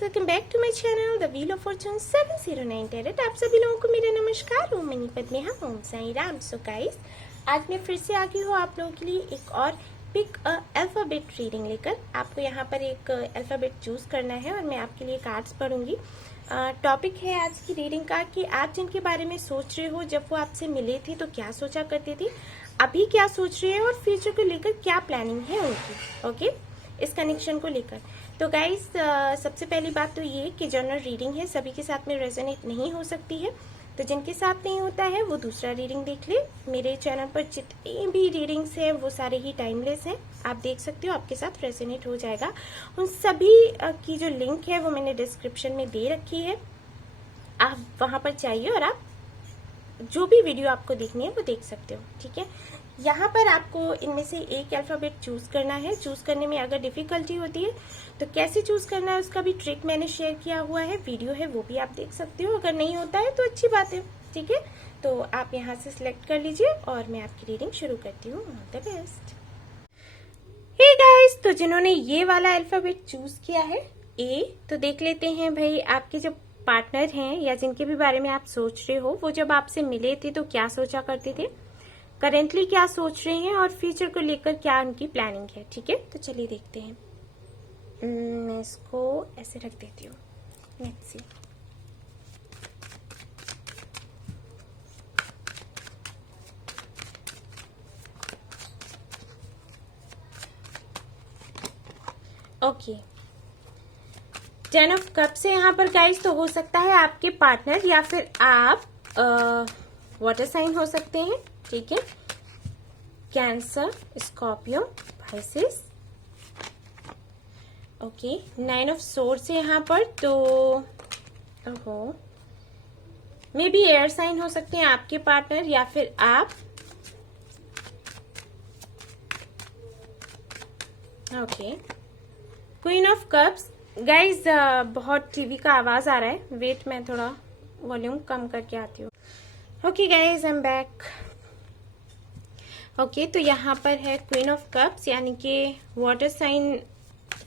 Welcome back to my channel the wheel of fortune 709 tarot. आप सभी लोगों को मेरा नमस्कार। ओम मनी पद्मेहा, ओम साई राम। सो गाइस, आज मैं फिर से आ गई हूँ आप लोगों के लिए एक और पिक अल्फाबेट रीडिंग लेकर। आपको यहाँ पर एक अल्फाबेट चूज करना है और मैं आपके लिए कार्ड्स पढ़ूंगी। टॉपिक है आज की रीडिंग का कि आप जिनके बारे में सोच रहे हो, जब वो आपसे मिले थे तो क्या सोचा करते थे, अभी क्या सोच रहे हैं और फ्यूचर को लेकर क्या प्लानिंग है उनकी। ओके, इस कनेक्शन को लेकर। तो गाइस, सबसे पहली बात तो ये कि जनरल रीडिंग है, सभी के साथ में रेजोनेट नहीं हो सकती है। तो जिनके साथ नहीं होता है वो दूसरा रीडिंग देख ले। मेरे चैनल पर जितनी भी रीडिंग्स हैं वो सारे ही टाइमलेस हैं, आप देख सकते हो, आपके साथ रेजोनेट हो जाएगा। उन सभी की जो लिंक है वो मैंने डिस्क्रिप्शन में दे रखी है, आप वहां पर जाइए और आप जो भी वीडियो आपको देखनी है वो देख सकते हो। ठीक है, यहाँ पर आपको इनमें से एक अल्फाबेट चूज करना है। चूज करने में अगर डिफिकल्टी होती है तो कैसे चूज करना है उसका भी ट्रिक मैंने शेयर किया हुआ है, वीडियो है वो भी आप देख सकते हो। अगर नहीं होता है तो अच्छी बात है, ठीक है। तो आप यहाँ से सिलेक्ट कर लीजिए और मैं आपकी रीडिंग शुरू करती हूँ। All the best. Hey guys, तो जिन्होंने ये वाला अल्फाबेट चूज किया है ए, तो देख लेते हैं भाई आपके जो पार्टनर हैं या जिनके भी बारे में आप सोच रहे हो, वो जब आपसे मिले थे तो क्या सोचा करते थे, करेंटली क्या सोच रहे हैं और फ्यूचर को लेकर क्या उनकी प्लानिंग है। ठीक है, तो चलिए देखते हैं। मैं इसको ऐसे रख देती हूँ। Let's see. Okay, 10 of cups है यहाँ पर गाइस। तो हो सकता है आपके पार्टनर या फिर आप वाटर साइन हो सकते हैं। ठीक है, cancer, Scorpio, Pisces. Okay, 9 of swords है यहाँ पर। तो ओहो, मे बी एयर साइन हो सकते हैं आपके पार्टनर या फिर आप। Okay, queen of cups. Guys, बहुत टीवी का आवाज आ रहा है, वेट मैं थोड़ा वॉल्यूम कम करके आती हूँ। Okay guys, I am back. Okay, तो यहाँ पर है क्वीन ऑफ कप्स, यानी कि वाटर साइन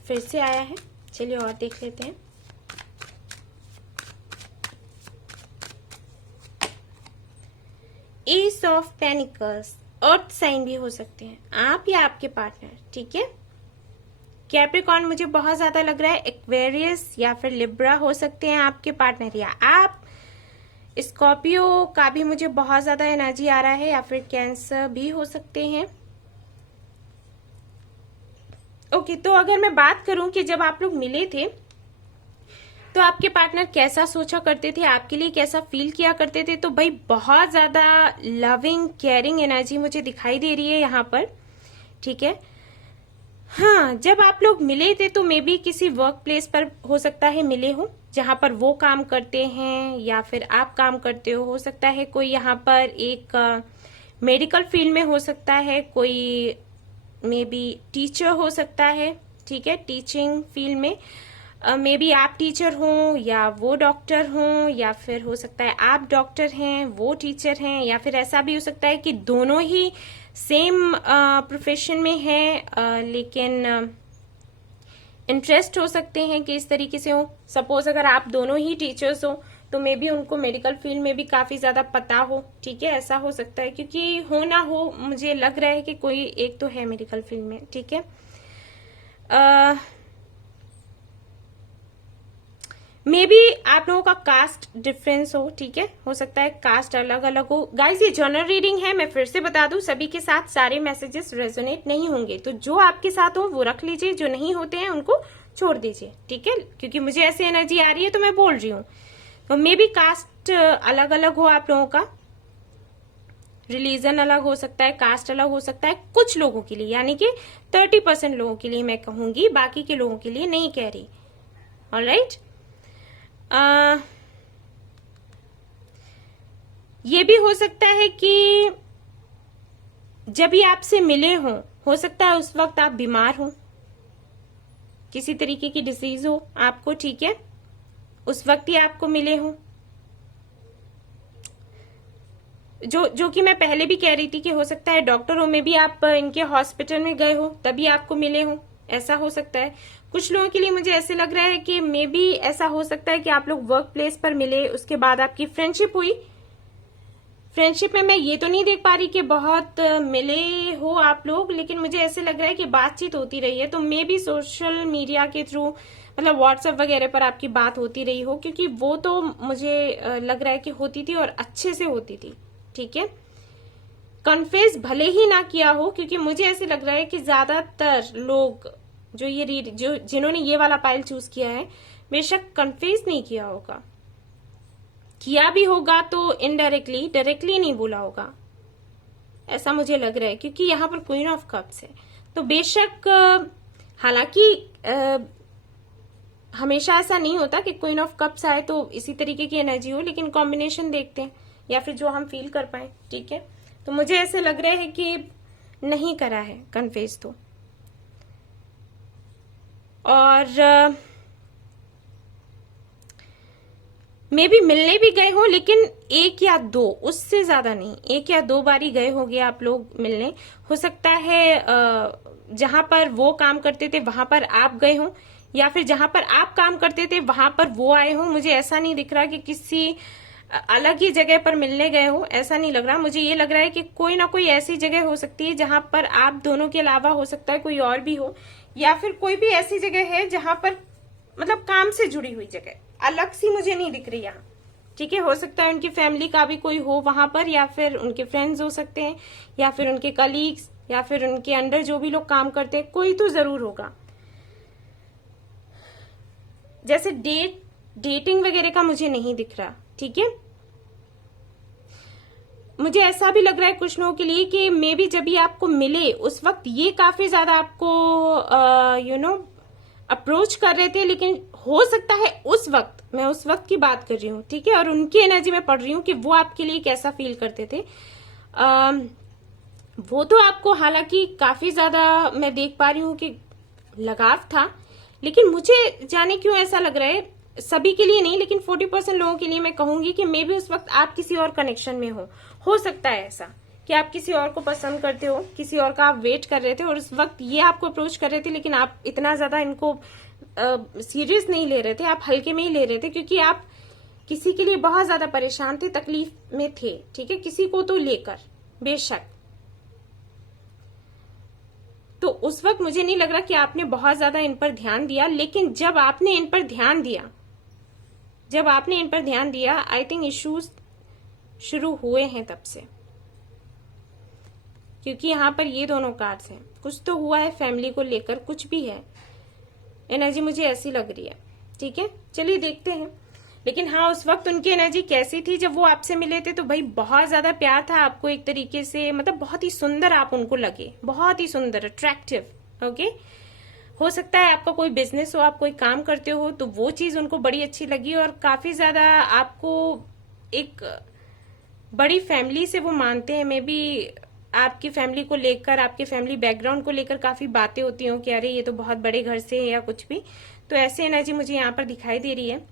फिर से आया है। चलिए और देख लेते हैं। Ace of pentacles, earth sign भी हो सकते हैं आप या आपके पार्टनर। ठीक है, कैप्रिकॉर्न मुझे बहुत ज्यादा लग रहा है, एक्वेरियस या फिर लिब्रा हो सकते हैं आपके पार्टनर या आप। स्कॉर्पियो का भी मुझे बहुत ज्यादा एनर्जी आ रहा है, या फिर कैंसर भी हो सकते हैं। ओके, तो अगर मैं बात करूं कि जब आप लोग मिले थे तो आपके पार्टनर कैसा सोचा करते थे, आपके लिए कैसा फील किया करते थे, तो भाई बहुत ज्यादा लविंग केयरिंग एनर्जी मुझे दिखाई दे रही है यहाँ पर। ठीक है, हाँ, जब आप लोग मिले थे तो मे बी किसी वर्क प्लेस पर हो सकता है मिले हो, जहां पर वो काम करते हैं या फिर आप काम करते हो सकता है कोई यहाँ पर एक मेडिकल फील्ड में हो सकता है, कोई मे बी टीचर हो सकता है। ठीक है, टीचिंग फील्ड में मे बी आप टीचर हो या वो डॉक्टर हो, या फिर हो सकता है आप डॉक्टर हैं वो टीचर हैं, या फिर ऐसा भी हो सकता है कि दोनों ही सेम प्रोफेशन में है, लेकिन इंटरेस्ट हो सकते हैं कि इस तरीके से हो। सपोज अगर आप दोनों ही टीचर्स हो तो मे बी उनको मेडिकल फील्ड में भी काफी ज्यादा पता हो। ठीक है, ऐसा हो सकता है, क्योंकि हो ना हो मुझे लग रहा है कि कोई एक तो है मेडिकल फील्ड में। ठीक है, मे बी आप लोगों का कास्ट डिफरेंस हो। ठीक है, हो सकता है कास्ट अलग अलग हो। गाइस, ये जनरल रीडिंग है, मैं फिर से बता दूं, सभी के साथ सारे मैसेजेस रेजोनेट नहीं होंगे, तो जो आपके साथ हो वो रख लीजिए, जो नहीं होते हैं उनको छोड़ दीजिए। ठीक है, क्योंकि मुझे ऐसी एनर्जी आ रही है तो मैं बोल रही हूँ। तो मे बी कास्ट अलग अलग हो आप लोगों का, रिलीजन अलग हो सकता है, कास्ट अलग हो सकता है कुछ लोगों के लिए, यानी कि 30% लोगों के लिए मैं कहूंगी, बाकी के लोगों के लिए नहीं कह रही। ऑलराइट, ये भी हो सकता है कि जब भी आपसे मिले हो सकता है उस वक्त आप बीमार हो, किसी तरीके की डिजीज हो आपको। ठीक है, उस वक्त ही आपको मिले हो। जो कि मैं पहले भी कह रही थी कि हो सकता है डॉक्टरों में भी आप इनके हॉस्पिटल में गए हो तभी आपको मिले हो, ऐसा हो सकता है। कुछ लोगों के लिए मुझे ऐसे लग रहा है कि मे बी ऐसा हो सकता है कि आप लोग वर्क प्लेस पर मिले, उसके बाद आपकी फ्रेंडशिप हुई। फ्रेंडशिप में मैं ये तो नहीं देख पा रही कि बहुत मिले हो आप लोग, लेकिन मुझे ऐसे लग रहा है कि बातचीत होती रही है। तो मे बी सोशल मीडिया के थ्रू, मतलब व्हाट्सएप वगैरह पर आपकी बात होती रही हो, क्योंकि वो तो मुझे लग रहा है कि होती थी और अच्छे से होती थी। ठीक है, कन्फेस भले ही ना किया हो, क्योंकि मुझे ऐसे लग रहा है कि ज्यादातर लोग जो जिन्होंने ये वाला पाइल चूज किया है, बेशक कन्फेस नहीं किया होगा, किया भी होगा तो इनडायरेक्टली, डायरेक्टली नहीं बोला होगा, ऐसा मुझे लग रहा है। क्योंकि यहाँ पर क्वीन ऑफ कप्स है, तो बेशक हालांकि हमेशा ऐसा नहीं होता कि क्वीन ऑफ कप्स आए तो इसी तरीके की एनर्जी हो, लेकिन कॉम्बिनेशन देखते हैं या फिर जो हम फील कर पाए। ठीक है, तो मुझे ऐसे लग रहा है कि नहीं करा है कन्फेस तो, और मे भी मिलने भी गए हो, लेकिन एक या दो, उससे ज्यादा नहीं, एक या दो बारी गए होगे आप लोग मिलने। हो सकता है जहां पर वो काम करते थे वहां पर आप गए हो, या फिर जहां पर आप काम करते थे वहां पर वो आए हो। मुझे ऐसा नहीं दिख रहा कि किसी अलग ही जगह पर मिलने गए हो, ऐसा नहीं लग रहा। मुझे ये लग रहा है कि कोई ना कोई ऐसी जगह हो सकती है जहां पर आप दोनों के अलावा हो सकता है कोई और भी हो, या फिर कोई भी ऐसी जगह है जहां पर मतलब काम से जुड़ी हुई जगह, अलग सी मुझे नहीं दिख रही यहाँ। ठीक है, हो सकता है उनकी फैमिली का भी कोई हो वहां पर, या फिर उनके फ्रेंड्स हो सकते हैं, या फिर उनके कलीग्स, या फिर उनके अंडर जो भी लोग काम करते हैं, कोई तो जरूर होगा। जैसे डेटिंग वगैरह का मुझे नहीं दिख रहा। ठीक है, मुझे ऐसा भी लग रहा है कुछ लोगों के लिए कि मे बी जब ये आपको मिले उस वक्त ये काफी ज्यादा आपको अप्रोच कर रहे थे, लेकिन हो सकता है उस वक्त, मैं उस वक्त की बात कर रही हूँ, ठीक है, और उनकी एनर्जी में पढ़ रही हूँ कि वो आपके लिए कैसा फील करते थे। वो तो आपको हालांकि काफी ज्यादा मैं देख पा रही हूँ कि लगाव था, लेकिन मुझे जाने क्यों ऐसा लग रहा है, सभी के लिए नहीं लेकिन 40% लोगों के लिए मैं कहूंगी कि मे बी उस वक्त आप किसी और कनेक्शन में हो सकता है ऐसा कि आप किसी और को पसंद करते हो, किसी और का आप वेट कर रहे थे, और उस वक्त ये आपको अप्रोच कर रहे थे, लेकिन आप इतना ज्यादा इनको सीरियस नहीं ले रहे थे, आप हल्के में ही ले रहे थे, क्योंकि आप किसी के लिए बहुत ज्यादा परेशान थे, तकलीफ में थे। ठीक है, किसी को तो लेकर बेशक, तो उस वक्त मुझे नहीं लग रहा कि आपने बहुत ज्यादा इन पर ध्यान दिया, लेकिन जब आपने इन पर ध्यान दिया, आई थिंक इश्यूज शुरू हुए हैं तब से, क्योंकि यहां पर ये दोनों कार्ड्स हैं, कुछ तो हुआ है फैमिली को लेकर, कुछ भी है, एनर्जी मुझे ऐसी लग रही है। ठीक है, चलिए देखते हैं। लेकिन हाँ, उस वक्त उनकी एनर्जी कैसी थी जब वो आपसे मिले थे, तो भाई बहुत ज्यादा प्यार था आपको, एक तरीके से मतलब बहुत ही सुंदर आप उनको लगे, बहुत ही सुंदर, अट्रैक्टिव। ओके, हो सकता है आपका कोई बिजनेस हो, आप कोई काम करते हो, तो वो चीज उनको बड़ी अच्छी लगी, और काफी ज्यादा आपको एक बड़ी फैमिली से वो मानते हैं। मे बी आपकी फैमिली को लेकर, आपके फैमिली बैकग्राउंड को लेकर काफी बातें होती हो कि अरे ये तो बहुत बड़े घर से है या कुछ भी, तो ऐसी एनर्जी मुझे यहाँ पर दिखाई दे रही है।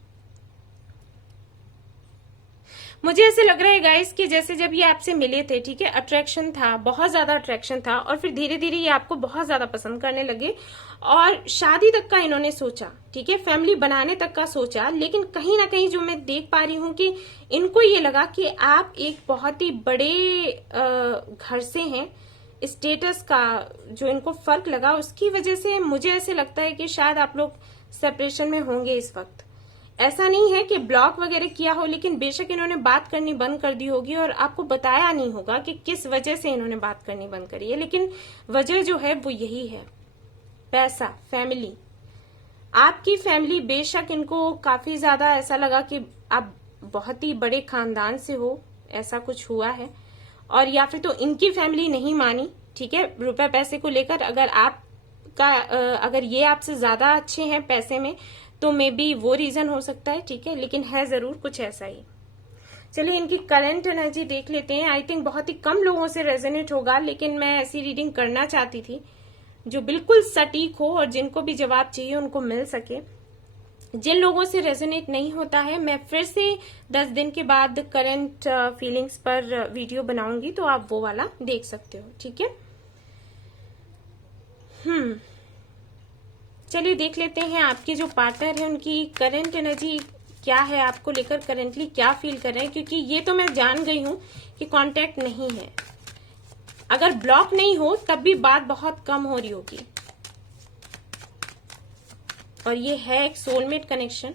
मुझे ऐसे लग रहा है गाइस कि जैसे जब ये आपसे मिले थे, ठीक है, अट्रैक्शन था, बहुत ज्यादा अट्रैक्शन था, और फिर धीरे धीरे ये आपको बहुत ज्यादा पसंद करने लगे, और शादी तक का इन्होंने सोचा, ठीक है, फैमिली बनाने तक का सोचा। लेकिन कहीं ना कहीं जो मैं देख पा रही हूं कि इनको ये लगा कि आप एक बहुत ही बड़े घर से हैं, स्टेटस का जो इनको फर्क लगा, उसकी वजह से मुझे ऐसे लगता है कि शायद आप लोग सेपरेशन में होंगे इस वक्त। ऐसा नहीं है कि ब्लॉक वगैरह किया हो, लेकिन बेशक इन्होंने बात करनी बंद कर दी होगी, और आपको बताया नहीं होगा कि किस वजह से इन्होंने बात करनी बंद करी है, लेकिन वजह जो है वो यही है, पैसा, फैमिली, आपकी फैमिली। बेशक इनको काफी ज्यादा ऐसा लगा कि आप बहुत ही बड़े खानदान से हो, ऐसा कुछ हुआ है, और या फिर तो इनकी फैमिली नहीं मानी, ठीक है, रुपए पैसे को लेकर। अगर ये आपसे ज्यादा अच्छे हैं पैसे में, तो मे बी वो रीजन हो सकता है, ठीक है, लेकिन है जरूर कुछ ऐसा ही। चलिए इनकी करंट एनर्जी देख लेते हैं। आई थिंक बहुत ही कम लोगों से रेजोनेट होगा, लेकिन मैं ऐसी रीडिंग करना चाहती थी जो बिल्कुल सटीक हो, और जिनको भी जवाब चाहिए उनको मिल सके। जिन लोगों से रेजोनेट नहीं होता है, मैं फिर से 10 दिन के बाद करंट फीलिंग्स पर वीडियो बनाऊंगी, तो आप वो वाला देख सकते हो, ठीक है। चलिए देख लेते हैं आपके जो पार्टनर है उनकी करंट एनर्जी क्या है, आपको लेकर करंटली क्या फील कर रहे हैं, क्योंकि ये तो मैं जान गई हूं कि कांटेक्ट नहीं है। अगर ब्लॉक नहीं हो तब भी बात बहुत कम हो रही होगी। और ये है एक सोलमेट कनेक्शन,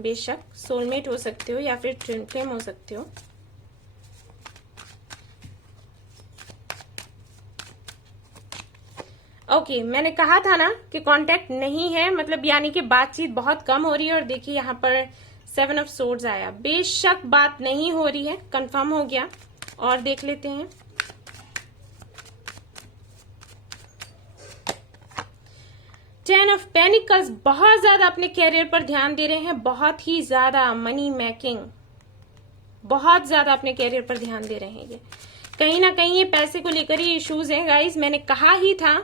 बेशक सोलमेट हो सकते हो या फिर ट्विन फ्लेम हो सकते हो। ओके, मैंने कहा था ना कि कांटेक्ट नहीं है, मतलब यानी कि बातचीत बहुत कम हो रही है। और देखिए यहाँ पर 7 ऑफ सोर्ड्स आया, बेशक बात नहीं हो रही है, कंफर्म हो गया। और देख लेते हैं 10 ऑफ पेनिकल्स, बहुत ज्यादा अपने कैरियर पर ध्यान दे रहे हैं, बहुत ही ज्यादा मनी मेकिंग, बहुत ज्यादा अपने कैरियर पर ध्यान दे रहे हैं। ये कहीं ना कहीं ये पैसे को लेकर ही इश्यूज हैं गाइस। मैंने कहा ही था,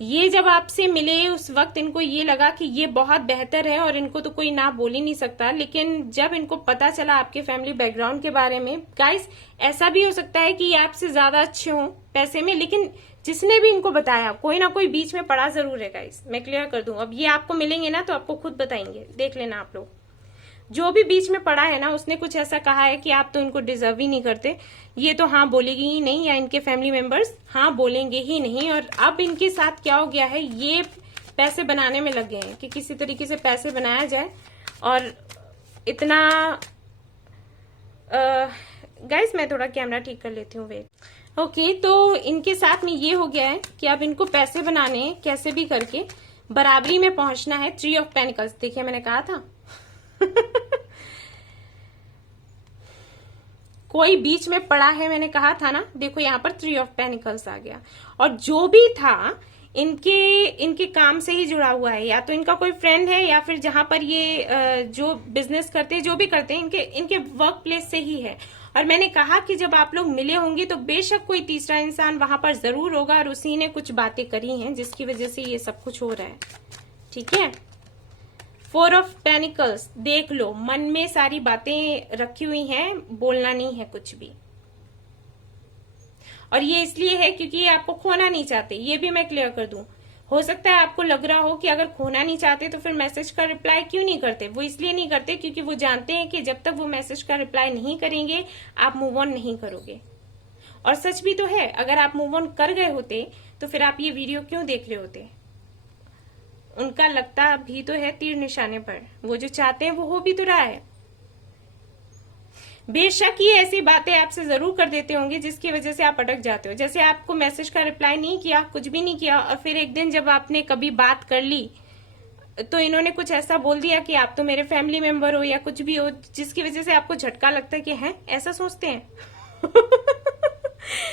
ये जब आपसे मिले उस वक्त इनको ये लगा कि ये बहुत बेहतर है और इनको तो कोई ना बोल ही नहीं सकता। लेकिन जब इनको पता चला आपके फैमिली बैकग्राउंड के बारे में, गाइस ऐसा भी हो सकता है कि ये आपसे ज्यादा अच्छे हों पैसे में, लेकिन जिसने भी इनको बताया कोई ना कोई बीच में पड़ा जरूर है गाइस। मैं क्लियर कर दूं, अब ये आपको मिलेंगे ना तो आपको खुद बताएंगे, देख लेना आप लोग। जो भी बीच में पड़ा है ना, उसने कुछ ऐसा कहा है कि आप तो इनको डिजर्व ही नहीं करते, ये तो हाँ बोलेगी ही नहीं, या इनके फैमिली मेंबर्स हाँ बोलेंगे ही नहीं। और अब इनके साथ क्या हो गया है, ये पैसे बनाने में लग गए हैं कि किसी तरीके से पैसे बनाया जाए। और इतना गाइस मैं थोड़ा कैमरा ठीक कर लेती हूँ, वेट। ओके, तो इनके साथ में ये हो गया है कि अब इनको पैसे बनाने कैसे भी करके बराबरी में पहुंचना है। 3 ऑफ पेनिकल्स, देखिए मैंने कहा था कोई बीच में पड़ा है, मैंने कहा था ना। देखो यहाँ पर 3 ऑफ पेनिकल्स आ गया। और जो भी था इनके काम से ही जुड़ा हुआ है, या तो इनका कोई फ्रेंड है या फिर जहां पर ये जो बिजनेस करते हैं, जो भी करते हैं, इनके वर्क प्लेस से ही है। और मैंने कहा कि जब आप लोग मिले होंगे तो बेशक कोई तीसरा इंसान वहां पर जरूर होगा और उसी ने कुछ बातें करी हैं जिसकी वजह से ये सब कुछ हो रहा है, ठीक है। 4 ऑफ पेनिकल्स, देख लो मन में सारी बातें रखी हुई हैं, बोलना नहीं है कुछ भी। और ये इसलिए है क्योंकि ये आपको खोना नहीं चाहते, ये भी मैं क्लियर कर दूं। हो सकता है आपको लग रहा हो कि अगर खोना नहीं चाहते तो फिर मैसेज का रिप्लाई क्यों नहीं करते। वो इसलिए नहीं करते क्योंकि वो जानते हैं कि जब तक वो मैसेज का रिप्लाई नहीं करेंगे आप मूव ऑन नहीं करोगे। और सच भी तो है, अगर आप मूव ऑन कर गए होते तो फिर आप ये वीडियो क्यों देख रहे होते। उनका लगता भी तो है तीर निशाने पर, वो जो चाहते हैं वो हो भी तो रहा है। बेशक ये ऐसी बातें आपसे जरूर कर देते होंगे जिसकी वजह से आप अटक जाते हो। जैसे आपको मैसेज का रिप्लाई नहीं किया, कुछ भी नहीं किया, और फिर एक दिन जब आपने कभी बात कर ली तो इन्होंने कुछ ऐसा बोल दिया कि आप तो मेरे फैमिली मेंबर हो या कुछ भी हो, जिसकी वजह से आपको झटका लगता है कि हैं ऐसा सोचते हैं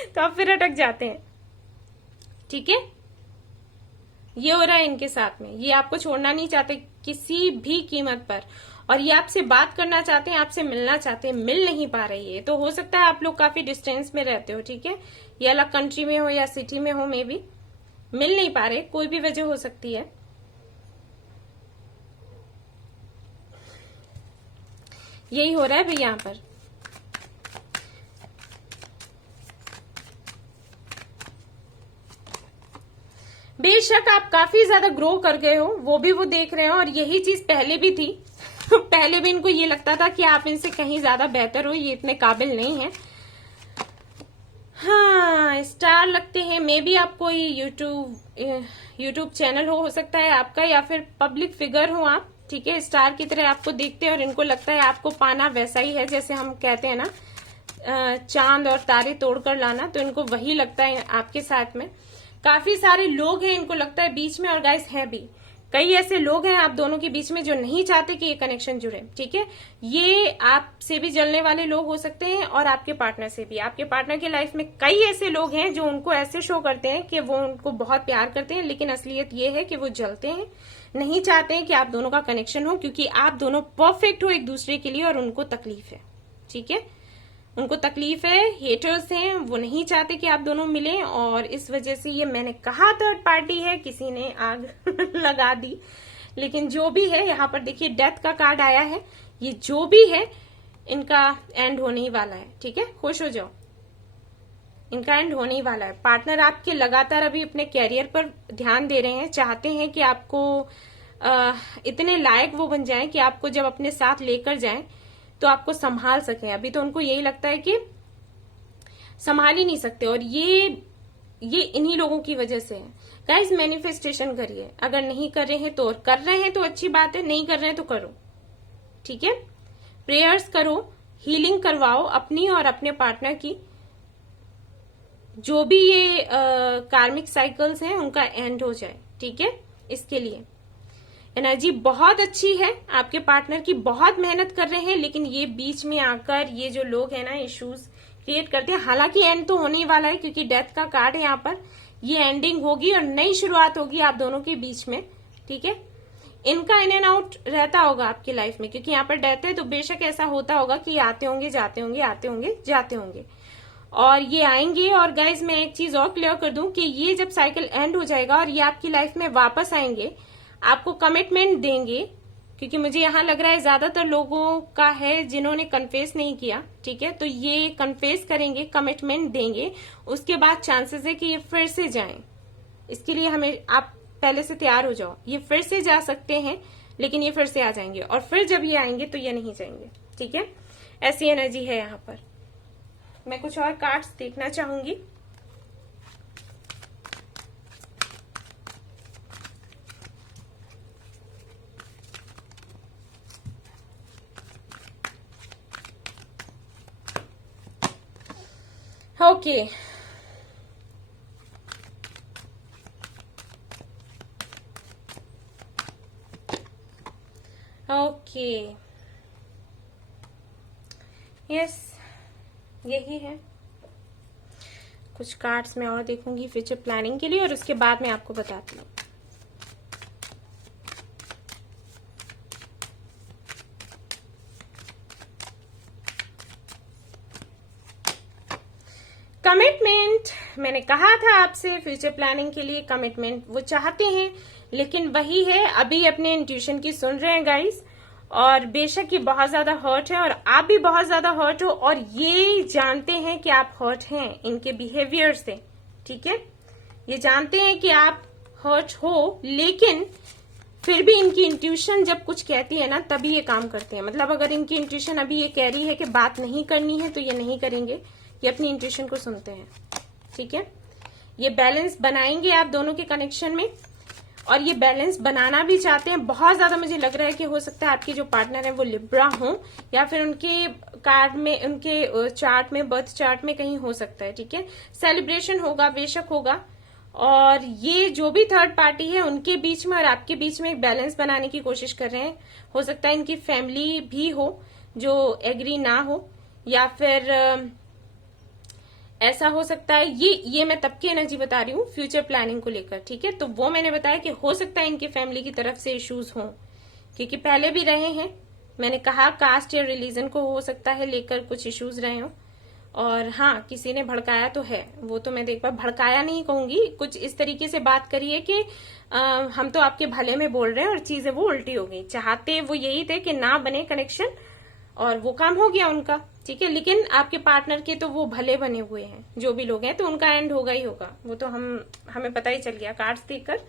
तो आप फिर अटक जाते हैं, ठीक है। ये हो रहा है इनके साथ में, ये आपको छोड़ना नहीं चाहते किसी भी कीमत पर, और ये आपसे बात करना चाहते हैं, आपसे मिलना चाहते हैं, मिल नहीं पा रही है। तो हो सकता है आप लोग काफी डिस्टेंस में रहते हो, ठीक है, या अलग कंट्री में हो या सिटी में हो, मे बी मिल नहीं पा रहे, कोई भी वजह हो सकती है। यही हो रहा है भाई यहाँ पर। बेशक आप काफी ज्यादा ग्रो कर गए हो, वो भी वो देख रहे हो, और यही चीज पहले भी थी पहले भी इनको ये लगता था कि आप इनसे कहीं ज्यादा बेहतर हो, ये इतने काबिल नहीं है। हाँ, स्टार लगते हैं, मे बी आप कोई यूट्यूब चैनल हो सकता है आपका, या फिर पब्लिक फिगर हो आप, ठीक है। स्टार की तरह आपको देखते हैं और इनको लगता है आपको पाना वैसा ही है जैसे हम कहते हैं ना चांद और तारे तोड़कर लाना, तो इनको वही लगता है आपके साथ में। काफी सारे लोग हैं इनको लगता है बीच में, और गाइस है भी कई ऐसे लोग हैं आप दोनों के बीच में जो नहीं चाहते कि ये कनेक्शन जुड़े, ठीक है। ये आपसे भी जलने वाले लोग हो सकते हैं और आपके पार्टनर से भी। आपके पार्टनर की लाइफ में कई ऐसे लोग हैं जो उनको ऐसे शो करते हैं कि वो उनको बहुत प्यार करते हैं, लेकिन असलियत ये है कि वो जलते हैं, नहीं चाहते हैं कि आप दोनों का कनेक्शन हो, क्योंकि आप दोनों परफेक्ट हो एक दूसरे के लिए और उनको तकलीफ है, ठीक है। उनको तकलीफ है, हेटर्स हैं, वो नहीं चाहते कि आप दोनों मिलें, और इस वजह से ये मैंने कहा थर्ड पार्टी है, किसी ने आग लगा दी। लेकिन जो भी है, यहाँ पर देखिए डेथ का कार्ड आया है, ये जो भी है इनका एंड होने ही वाला है, ठीक है। खुश हो जाओ, इनका एंड होने ही वाला है। पार्टनर आपके लगातार अभी अपने कैरियर पर ध्यान दे रहे हैं, चाहते हैं कि आपको इतने लायक वो बन जाएं कि आपको जब अपने साथ लेकर जाएं तो आपको संभाल सकें। अभी तो उनको यही लगता है कि संभाल ही नहीं सकते, और ये इन्हीं लोगों की वजह से है। गाइस, मैनिफेस्टेशन करिए, अगर नहीं कर रहे हैं तो, और कर रहे हैं तो अच्छी बात है, नहीं कर रहे हैं तो करो, ठीक है। प्रेयर्स करो, हीलिंग करवाओ अपनी और अपने पार्टनर की। जो भी ये कार्मिक साइकिल्स हैं उनका एंड हो जाए, ठीक है। इसके लिए एनर्जी बहुत अच्छी है, आपके पार्टनर की बहुत मेहनत कर रहे हैं, लेकिन ये बीच में आकर ये जो लोग हैं ना, इश्यूज क्रिएट करते हैं। हालांकि एंड तो होने ही वाला है, क्योंकि डेथ का कार्ड है यहाँ पर। ये एंडिंग होगी और नई शुरुआत होगी आप दोनों के बीच में, ठीक है। इनका इन एंड आउट रहता होगा आपकी लाइफ में, क्योंकि यहाँ पर डेथ है तो बेशक ऐसा होता होगा कि आते होंगे जाते होंगे, आते होंगे जाते होंगे, और ये आएंगे। और गाइज, मैं एक चीज और क्लियर कर दूं कि ये जब साइकिल एंड हो जाएगा और ये आपकी लाइफ में वापस आएंगे, आपको कमिटमेंट देंगे, क्योंकि मुझे यहाँ लग रहा है ज्यादातर लोगों का है जिन्होंने कन्फेस नहीं किया, ठीक है। तो ये कन्फेस करेंगे, कमिटमेंट देंगे, उसके बाद चांसेस है कि ये फिर से जाएं। इसके लिए हमें आप पहले से तैयार हो जाओ। ये फिर से जा सकते हैं, लेकिन ये फिर से आ जाएंगे, और फिर जब ये आएंगे तो ये नहीं जाएंगे, ठीक है। ऐसी एनर्जी है यहाँ पर। मैं कुछ और कार्ड्स देखना चाहूंगी। ओके, ओके, यस, यही है। कुछ कार्ड्स मैं और देखूंगी फ्यूचर प्लानिंग के लिए, और उसके बाद मैं आपको बताती हूँ। कमिटमेंट, मैंने कहा था आपसे फ्यूचर प्लानिंग के लिए कमिटमेंट वो चाहते हैं, लेकिन वही है, अभी अपने इंट्यूशन की सुन रहे हैं गाइस। और बेशक ये बहुत ज्यादा हर्ट है, और आप भी बहुत ज्यादा हर्ट हो, और ये जानते हैं कि आप हर्ट हैं इनके बिहेवियर से, ठीक है। ये जानते हैं कि आप हर्ट हो, लेकिन फिर भी इनकी इंट्यूशन जब कुछ कहती है ना, तभी ये काम करते हैं। मतलब अगर इनकी इंट्यूशन अभी ये कह रही है कि बात नहीं करनी है, तो ये नहीं करेंगे, ये अपनी इंट्यूशन को सुनते हैं, ठीक है। ये बैलेंस बनाएंगे आप दोनों के कनेक्शन में, और ये बैलेंस बनाना भी चाहते हैं बहुत ज्यादा। मुझे लग रहा है कि हो सकता है आपके जो पार्टनर है वो लिब्रा हो, या फिर उनके कार्ड में, उनके चार्ट में, बर्थ चार्ट में कहीं हो सकता है, ठीक है। सेलिब्रेशन होगा, बेशक होगा, और ये जो भी थर्ड पार्टी है उनके बीच में और आपके बीच में एक बैलेंस बनाने की कोशिश कर रहे हैं। हो सकता है इनकी फैमिली भी हो जो एग्री ना हो, या फिर ऐसा हो सकता है। ये मैं तब की एनर्जी बता रही हूँ फ्यूचर प्लानिंग को लेकर, ठीक है। तो वो मैंने बताया कि हो सकता है इनकी फैमिली की तरफ से इश्यूज हों, क्योंकि पहले भी रहे हैं। मैंने कहा कास्ट या रिलीजन को हो सकता है लेकर कुछ इश्यूज रहे हों, और हाँ, किसी ने भड़काया तो है, वो तो मैं देख पा, भड़काया नहीं कहूंगी, कुछ इस तरीके से बात करी है कि हम तो आपके भले में बोल रहे हैं, और चीजें वो उल्टी हो गई। चाहते वो यही थे कि ना बने कनेक्शन, और वो काम हो गया उनका, ठीक है। लेकिन आपके पार्टनर के तो वो भले बने हुए हैं, जो भी लोग हैं, तो उनका एंड होगा ही होगा, वो तो हमें पता ही चल गया कार्ड्स देखकर।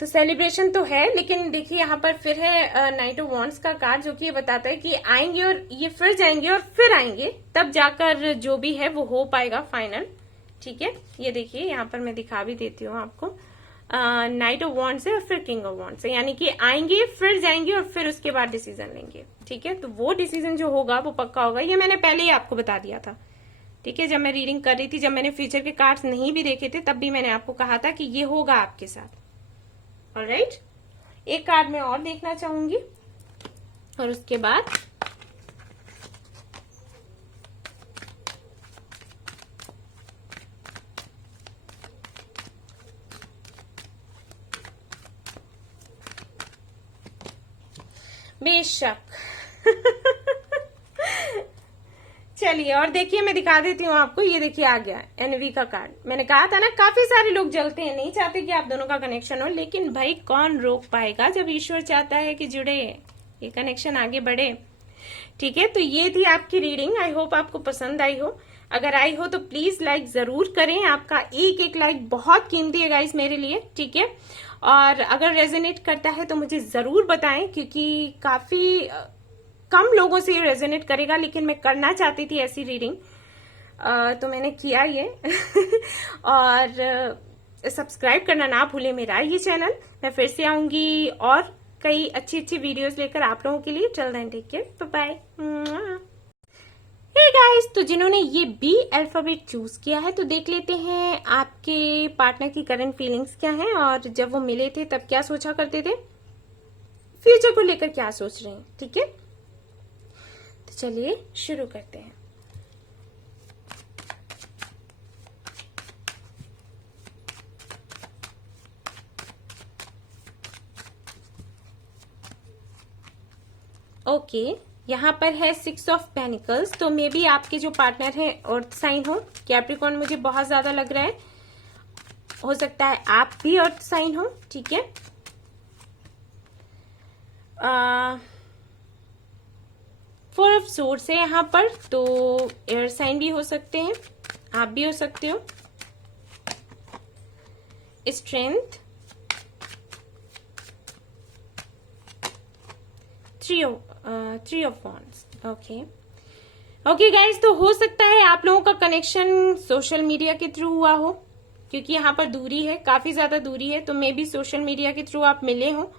तो सेलिब्रेशन तो है, लेकिन देखिए यहाँ पर फिर है नाइट ऑफ वॉन्ड्स का कार्ड, जो कि ये बताता है कि आएंगे और ये फिर जाएंगे और फिर आएंगे, तब जाकर जो भी है वो हो पाएगा फाइनल, ठीक है। ये देखिए यहाँ पर मैं दिखा भी देती हूँ आपको, नाइट ऑफ वॉन्ड्स है और फिर किंग ऑफ वॉन्ड्स है, यानी कि आएंगे, फिर जाएंगे, और फिर उसके बाद डिसीजन लेंगे, ठीक है। तो वो डिसीजन जो होगा वो पक्का होगा, ये मैंने पहले ही आपको बता दिया था, ठीक है। जब मैं रीडिंग कर रही थी, जब मैंने फ्यूचर के कार्ड्स नहीं भी देखे थे, तब भी मैंने आपको कहा था कि ये होगा आपके साथ। ऑलराइट, एक कार्ड मैं और देखना चाहूंगी, और उसके बाद बेशक चलिए, और देखिए मैं दिखा देती हूँ आपको। ये देखिए आ गया एनवी का कार्ड। मैंने कहा था ना, काफी सारे लोग जलते हैं, नहीं चाहते कि आप दोनों का कनेक्शन हो, लेकिन भाई कौन रोक पाएगा जब ईश्वर चाहता है कि जुड़े, ये कनेक्शन आगे बढ़े, ठीक है। तो ये थी आपकी रीडिंग, आई होप आपको पसंद आई हो। अगर आई हो तो प्लीज लाइक जरूर करें, आपका एक एक लाइक बहुत कीमती है गाइस मेरे लिए, ठीक है। और अगर रेजोनेट करता है तो मुझे जरूर बताएं, क्योंकि काफी कम लोगों से ये रेजोनेट करेगा, लेकिन मैं करना चाहती थी ऐसी रीडिंग, तो मैंने किया ये और सब्सक्राइब करना ना भूले मेरा ये चैनल। मैं फिर से आऊंगी और कई अच्छी अच्छी वीडियोस लेकर आप लोगों के लिए। Till then take care, bye bye. Hey guys, तो जिन्होंने ये बी अल्फाबेट चूज किया है तो देख लेते हैं आपके पार्टनर की करंट फीलिंग्स क्या हैं, और जब वो मिले थे तब क्या सोचा करते थे, फ्यूचर को लेकर क्या सोच रहे हैं, ठीक है। तो चलिए शुरू करते हैं। ओके, यहाँ पर है 6 ऑफ पेनिकल्स, तो मे बी आपके जो पार्टनर है अर्थ साइन हो। कैप्रिकॉर्न मुझे बहुत ज्यादा लग रहा है, हो सकता है आप भी अर्थ साइन हो, ठीक है। 4 ऑफ सोर्ड्स है यहाँ पर, तो एयर साइन भी हो सकते हैं, आप भी हो सकते हो। Strength, 3 of wands, okay guys, तो हो सकता है आप लोगों का कनेक्शन सोशल मीडिया के थ्रू हुआ हो, क्योंकि यहाँ पर दूरी है, काफी ज्यादा दूरी है, तो मे बी सोशल मीडिया के थ्रू आप मिले हो।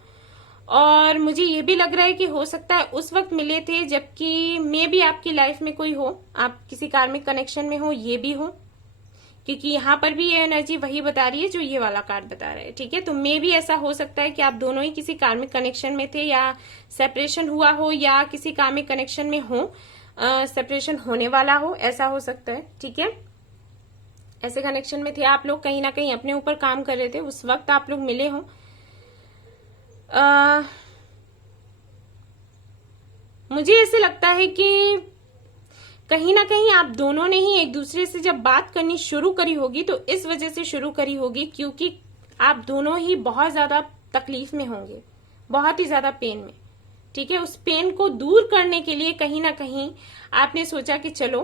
और मुझे ये भी लग रहा है कि हो सकता है उस वक्त मिले थे जबकि मे बी आपकी लाइफ में कोई हो, आप किसी कार्मिक कनेक्शन में हो, ये भी हो, क्योंकि यहाँ पर भी ये एनर्जी वही बता रही है जो ये वाला कार्ड बता रहा है, ठीक है। तो मे भी ऐसा हो सकता है कि आप दोनों ही किसी कार्मिक कनेक्शन में थे, या सेपरेशन हुआ हो, या किसी कार्मिक कनेक्शन में हो, सेपरेशन होने वाला हो, ऐसा हो सकता है, ठीक है। ऐसे कनेक्शन में थे आप लोग, कहीं ना कहीं अपने ऊपर काम कर रहे थे, उस वक्त आप लोग मिले हो। मुझे ऐसे लगता है कि कहीं ना कहीं आप दोनों ने ही एक दूसरे से जब बात करनी शुरू करी होगी तो इस वजह से शुरू करी होगी क्योंकि आप दोनों ही बहुत ज्यादा तकलीफ में होंगे, बहुत ही ज्यादा पेन में, ठीक है। उस पेन को दूर करने के लिए कहीं ना कहीं आपने सोचा कि चलो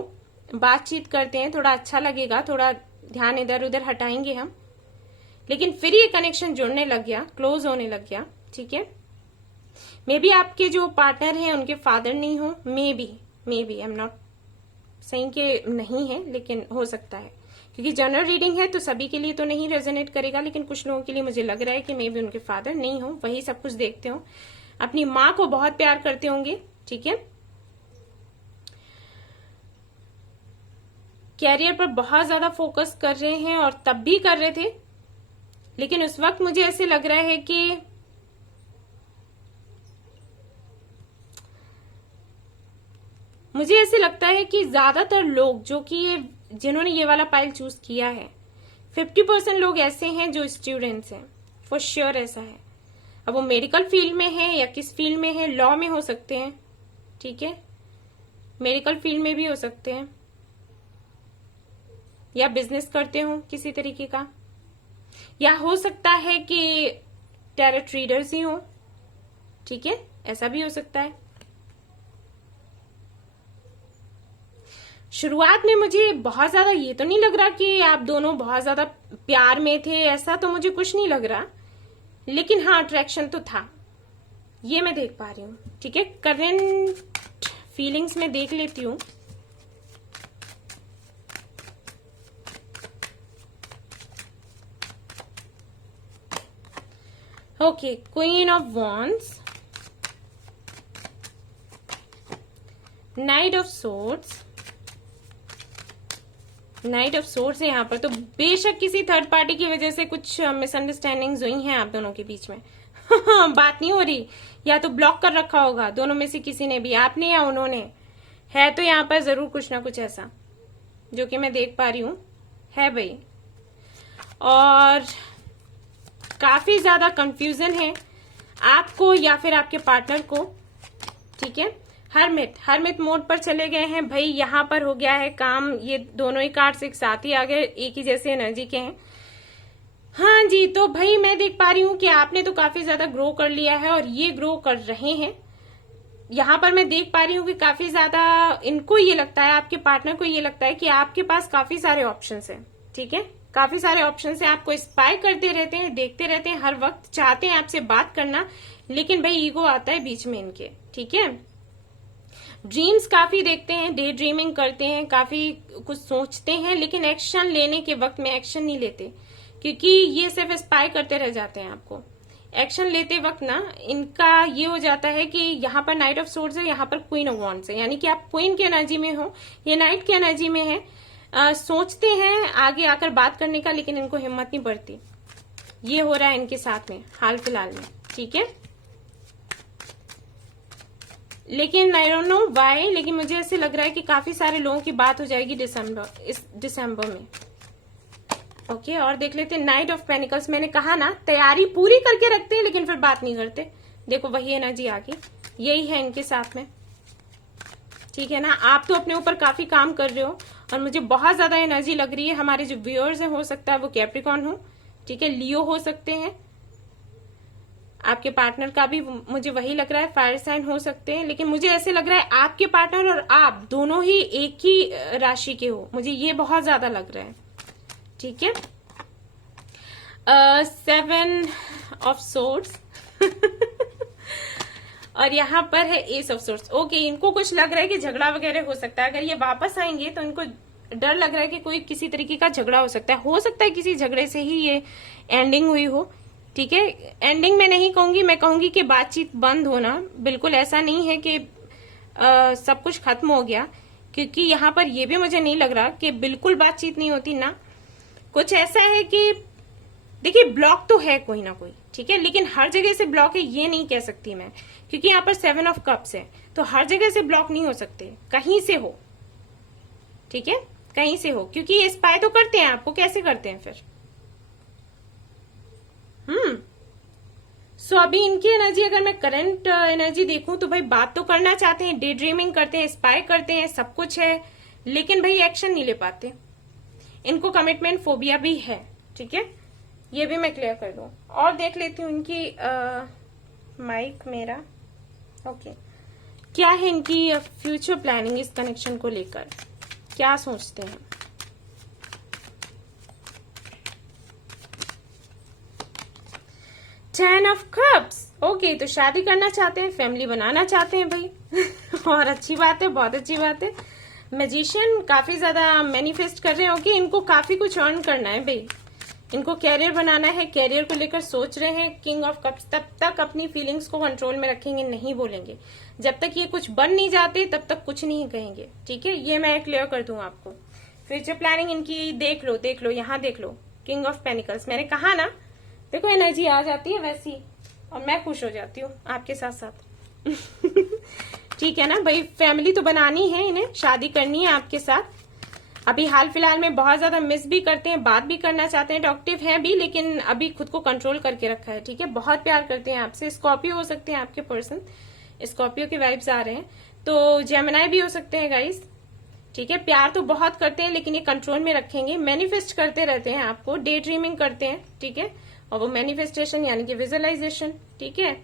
बातचीत करते हैं, थोड़ा अच्छा लगेगा, थोड़ा ध्यान इधर उधर हटाएंगे हम, लेकिन फिर ये कनेक्शन जुड़ने लग गया, क्लोज होने लग गया, ठीक है। मे बी आपके जो पार्टनर हैं उनके फादर नहीं हो, may be I am not सही के नहीं है, लेकिन हो सकता है, क्योंकि जनरल रीडिंग है तो सभी के लिए तो नहीं रेजोनेट करेगा, लेकिन कुछ लोगों के लिए मुझे लग रहा है कि मे बी उनके फादर नहीं हो, वही सब कुछ देखते हो, अपनी माँ को बहुत प्यार करते होंगे, ठीक है। कैरियर पर बहुत ज्यादा फोकस कर रहे हैं और तब भी कर रहे थे, लेकिन उस वक्त मुझे ऐसे लग रहा है कि मुझे ऐसे लगता है कि ज्यादातर लोग जो कि जिन्होंने ये वाला पाइल चूज किया है, 50% लोग ऐसे हैं जो स्टूडेंट्स हैं, फॉर श्योर ऐसा है। अब वो मेडिकल फील्ड में है या किस फील्ड में है, लॉ में हो सकते हैं, ठीक है, मेडिकल फील्ड में भी हो सकते हैं, या बिजनेस करते हो किसी तरीके का, या हो सकता है कि टैरो ट्रेडर्स ही हो, ठीक है, ऐसा भी हो सकता है। शुरुआत में मुझे बहुत ज्यादा ये तो नहीं लग रहा कि आप दोनों बहुत ज्यादा प्यार में थे, ऐसा तो मुझे कुछ नहीं लग रहा, लेकिन हाँ अट्रैक्शन तो था, ये मैं देख पा रही हूँ, ठीक है। करंट फीलिंग्स में देख लेती हूँ। Okay, queen of wands, night of swords, night of swords है यहाँ पर, तो बेशक किसी थर्ड पार्टी की वजह से कुछ मिसअंडरस्टैंडिंग्स हुई हैं आप दोनों के बीच में बात नहीं हो रही, या तो ब्लॉक कर रखा होगा दोनों में से किसी ने भी, आपने या उन्होंने, है तो यहाँ पर जरूर कुछ ना कुछ ऐसा जो कि मैं देख पा रही हूँ, है भाई। और काफी ज्यादा कंफ्यूजन है आपको या फिर आपके पार्टनर को, ठीक है। हरमित मोड पर चले गए हैं भाई, यहाँ पर हो गया है काम, ये दोनों ही कार्ड्स एक साथ ही आ गए, एक ही जैसे एनर्जी के हैं। हाँ जी, तो भाई मैं देख पा रही हूँ कि आपने तो काफी ज्यादा ग्रो कर लिया है और ये ग्रो कर रहे हैं, यहाँ पर मैं देख पा रही हूँ कि काफी ज्यादा इनको ये लगता है, आपके पार्टनर को ये लगता है कि आपके पास काफी सारे ऑप्शंस हैं। ठीक है, काफी सारे ऑप्शंस हैं, आपको स्पाई करते रहते हैं, देखते रहते हैं, हर वक्त चाहते हैं आपसे बात करना, लेकिन भाई ईगो आता है बीच में इनके। ठीक है, ड्रीम्स काफी देखते हैं, डे ड्रीमिंग करते हैं, काफी कुछ सोचते हैं, लेकिन एक्शन लेने के वक्त में एक्शन नहीं लेते, क्योंकि ये सिर्फ स्पाई करते रह जाते हैं आपको। एक्शन लेते वक्त ना इनका ये हो जाता है कि यहाँ पर नाइट ऑफ सोर्ड्स है, यहाँ पर क्वीन ऑफ वॉन्ड्स है, यानी कि आप क्वीन की एनर्जी में हो, ये नाइट की एनर्जी में है। सोचते हैं आगे आकर बात करने का, लेकिन इनको हिम्मत नहीं पड़ती। ये हो रहा है इनके साथ में हाल फिलहाल में। ठीक है, लेकिन आई डोंट नो व्हाई, लेकिन मुझे ऐसे लग रहा है कि काफी सारे लोगों की बात हो जाएगी इस दिसंबर में। ओके, और देख लेते हैं नाइट ऑफ पेनिकल्स। मैंने कहा ना, तैयारी पूरी करके रखते हैं लेकिन फिर बात नहीं करते। देखो वही एनर्जी आ गई, यही है इनके साथ में। ठीक है ना, आप तो अपने ऊपर काफी काम कर रहे हो और मुझे बहुत ज्यादा एनर्जी लग रही है। हमारे जो व्यूअर्स हैं, हो सकता है वो कैप्रिकॉर्न हो, ठीक है, लियो हो सकते हैं, आपके पार्टनर का भी मुझे वही लग रहा है, फायर साइन हो सकते हैं, लेकिन मुझे ऐसे लग रहा है आपके पार्टनर और आप दोनों ही एक ही राशि के हो, मुझे ये बहुत ज्यादा लग रहा है। ठीक है, 7 ऑफ सोर्ड्स और यहाँ पर है एस ऑफ सोर्ड्स। ओके, इनको कुछ लग रहा है कि झगड़ा वगैरह हो सकता है। अगर ये वापस आएंगे तो इनको डर लग रहा है कि कोई किसी तरीके का झगड़ा हो सकता है किसी झगड़े से ही ये एंडिंग हुई हो। ठीक है, एंडिंग में नहीं कहूंगी, मैं कहूंगी कि बातचीत बंद होना। बिल्कुल ऐसा नहीं है कि सब कुछ खत्म हो गया, क्योंकि यहाँ पर ये भी मुझे नहीं लग रहा कि बिल्कुल बातचीत नहीं होती ना। कुछ ऐसा है कि देखिए ब्लॉक तो है कोई ना कोई, ठीक है, लेकिन हर जगह से ब्लॉक है ये नहीं कह सकती मैं, क्योंकि यहाँ पर 7 ऑफ कप्स है, तो हर जगह से ब्लॉक नहीं हो सकते, कहीं से हो। ठीक है, कहीं से हो, क्योंकि ये स्पाई तो करते हैं आपको, कैसे करते हैं फिर। सो अभी इनकी एनर्जी अगर मैं करंट एनर्जी देखूं तो भाई बात तो करना चाहते हैं, डे ड्रीमिंग करते हैं, स्पाई करते हैं, सब कुछ है, लेकिन भाई एक्शन नहीं ले पाते। इनको कमिटमेंट फोबिया भी है। ठीक है, ये भी मैं क्लियर कर दूं। और देख लेती हूँ इनकी माइक मेरा। ओके, क्या है इनकी फ्यूचर प्लानिंग इस कनेक्शन को लेकर, क्या सोचते हैं। Ten of cups. ओके, तो शादी करना चाहते हैं, फैमिली बनाना चाहते हैं भाई और अच्छी बात है, बहुत अच्छी बात है। मैजिशियन काफी ज्यादा मैनिफेस्ट कर रहे हो कि इनको काफी कुछ अर्न करना है भाई, इनको कैरियर बनाना है, कैरियर को लेकर सोच रहे हैं। किंग ऑफ कप्स, तब तक अपनी फीलिंग्स को कंट्रोल में रखेंगे, नहीं बोलेंगे। जब तक ये कुछ बन नहीं जाते तब तक कुछ नहीं कहेंगे। ठीक है, ये मैं क्लियर कर दूं आपको। फ्यूचर प्लानिंग इनकी देख लो, यहाँ देख लो, किंग ऑफ पेनिकल्स। मैंने कहा ना, देखो एनर्जी आ जाती है वैसी, और मैं खुश हो जाती हूँ आपके साथ साथ ठीक है ना भाई, फैमिली तो बनानी है इन्हें, शादी करनी है आपके साथ। अभी हाल फिलहाल में बहुत ज्यादा मिस भी करते हैं, बात भी करना चाहते हैं, टॉक्टिव हैं भी, लेकिन अभी खुद को कंट्रोल करके रखा है। ठीक है, बहुत प्यार करते हैं आपसे। स्कॉर्पियो हो सकते हैं आपके पर्सन, स्कॉर्पियो के वाइब्स आ रहे हैं, तो जेमिनाई भी हो सकते हैं गाइस। ठीक है, प्यार तो बहुत करते हैं, लेकिन ये कंट्रोल में रखेंगे। मैनिफेस्ट करते रहते हैं आपको, डे ड्रीमिंग करते हैं। ठीक है, और वो मैनिफेस्टेशन यानी कि विजुअलाइजेशन, ठीक है,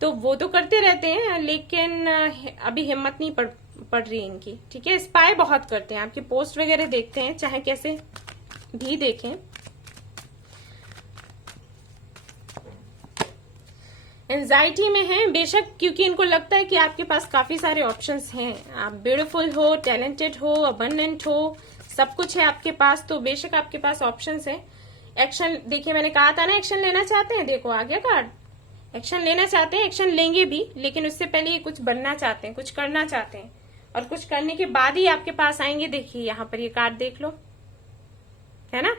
तो वो तो करते रहते हैं, लेकिन अभी हिम्मत नहीं पड़ रही इनकी। ठीक है, स्पाई बहुत करते हैं, आपकी पोस्ट वगैरह देखते हैं, चाहे कैसे भी देखें। एंजाइटी में है बेशक, क्योंकि इनको लगता है कि आपके पास काफी सारे ऑप्शंस हैं, आप ब्यूटीफुल हो, टैलेंटेड हो, अबंडेंट हो, सब कुछ है आपके पास, तो बेशक आपके पास ऑप्शंस है। एक्शन देखिए, मैंने कहा था ना एक्शन लेना चाहते हैं, देखो आ गया कार्ड। एक्शन लेना चाहते हैं, एक्शन लेंगे भी, लेकिन उससे पहले ये कुछ बनना चाहते हैं, कुछ करना चाहते हैं, और कुछ करने के बाद ही आपके पास आएंगे। देखिए यहाँ पर ये कार्ड देख लो, है ना।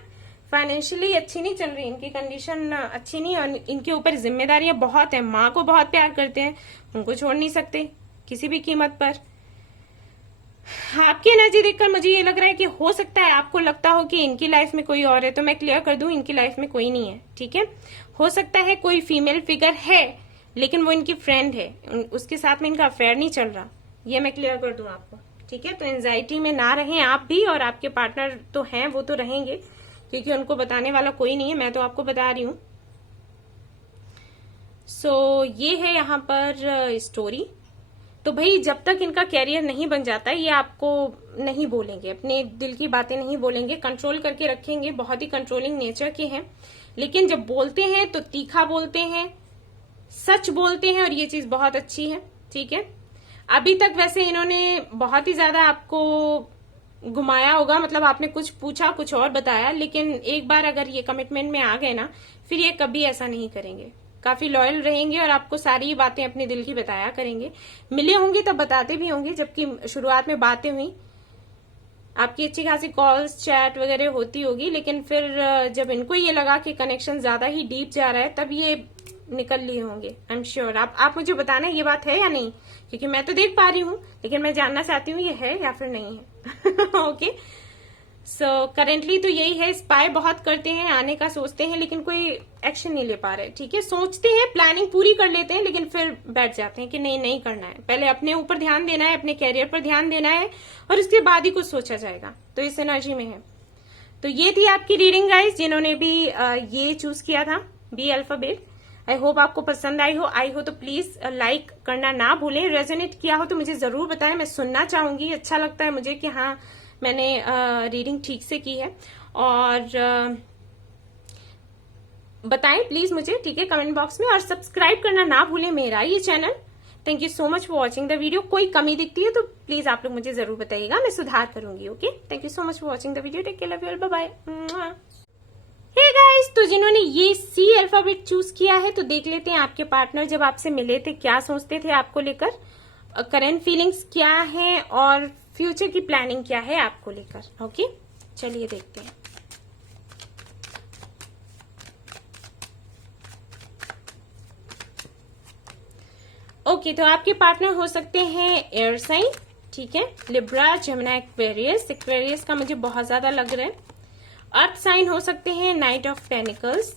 फाइनेंशियली अच्छी नहीं चल रही इनकी कंडीशन, अच्छी नहीं, और इनके ऊपर जिम्मेदारियां बहुत है। माँ को बहुत प्यार करते हैं, उनको छोड़ नहीं सकते किसी भी कीमत पर। आपकी एनर्जी देखकर मुझे ये लग रहा है कि हो सकता है आपको लगता हो कि इनकी लाइफ में कोई और है, तो मैं क्लियर कर दूं, इनकी लाइफ में कोई नहीं है। ठीक है, हो सकता है कोई फीमेल फिगर है, लेकिन वो इनकी फ्रेंड है, उसके साथ में इनका अफेयर नहीं चल रहा, ये मैं क्लियर कर दूं आपको। ठीक है, तो एंजाइटी में ना रहें आप भी, और आपके पार्टनर तो हैं, वो तो रहेंगे, क्योंकि उनको बताने वाला कोई नहीं है, मैं तो आपको बता रही हूँ। सो ये है यहाँ पर स्टोरी। तो भाई जब तक इनका कैरियर नहीं बन जाता ये आपको नहीं बोलेंगे, अपने दिल की बातें नहीं बोलेंगे, कंट्रोल करके रखेंगे, बहुत ही कंट्रोलिंग नेचर के हैं। लेकिन जब बोलते हैं तो तीखा बोलते हैं, सच बोलते हैं, और ये चीज बहुत अच्छी है। ठीक है, अभी तक वैसे इन्होंने बहुत ही ज्यादा आपको घुमाया होगा, मतलब आपने कुछ पूछा कुछ और बताया, लेकिन एक बार अगर ये कमिटमेंट में आ गए ना, फिर ये कभी ऐसा नहीं करेंगे, काफी लॉयल रहेंगे और आपको सारी बातें अपने दिल की बताया करेंगे। मिले होंगे तब बताते भी होंगे, जबकि शुरुआत में बातें हुई, आपकी अच्छी खासी कॉल्स चैट वगैरह होती होगी, लेकिन फिर जब इनको ये लगा कि कनेक्शन ज्यादा ही डीप जा रहा है, तब ये निकल लिए होंगे। I am sure. आप मुझे बताना ये बात है या नहीं, क्योंकि मैं तो देख पा रही हूँ, लेकिन मैं जानना चाहती हूँ ये है या फिर नहीं है। ओके, सो करेंटली तो यही है, स्पाई बहुत करते हैं, आने का सोचते हैं, लेकिन कोई एक्शन नहीं ले पा रहे। ठीक है, सोचते हैं, प्लानिंग पूरी कर लेते हैं, लेकिन फिर बैठ जाते हैं कि नहीं करना है, पहले अपने ऊपर ध्यान देना है, अपने कैरियर पर ध्यान देना है, और उसके बाद ही कुछ सोचा जाएगा। तो इस एनर्जी में है। तो ये थी आपकी रीडिंग गाइस, जिन्होंने भी ये चूज किया था, बी अल्फाबेट। आई होप आपको पसंद आई हो तो प्लीज लाइक करना ना भूलें। रेजोनेट किया हो तो मुझे जरूर बताएं, मैं सुनना चाहूंगी। अच्छा लगता है मुझे कि हाँ मैंने रीडिंग ठीक से की है, और बताएं प्लीज मुझे, ठीक है, कमेंट बॉक्स में। और सब्सक्राइब करना ना भूलें मेरा ये channel. Thank you so much for watching the video. कोई कमी दिखती है तो प्लीज आप लोग मुझे जरूर बताइएगा, मैं सुधार करूंगी। Okay, thank you so much for watching the video. Take care, love you all, bye bye. Hey guys, तो जिन्होंने ये सी अल्फाबेट चूज किया है, तो देख लेते हैं आपके पार्टनर जब आपसे मिले थे क्या सोचते थे आपको लेकर, करंट फीलिंग्स क्या है, और फ्यूचर की प्लानिंग क्या है आपको लेकर। ओके, चलिए देखते हैं। ओके, तो आपके पार्टनर हो सकते हैं एयर साइन, ठीक है, लिब्रा, जमुना, एक्वेरियस। एक्वेरियस का मुझे बहुत ज्यादा लग रहा है। अर्थ साइन हो सकते हैं knight of pentacles.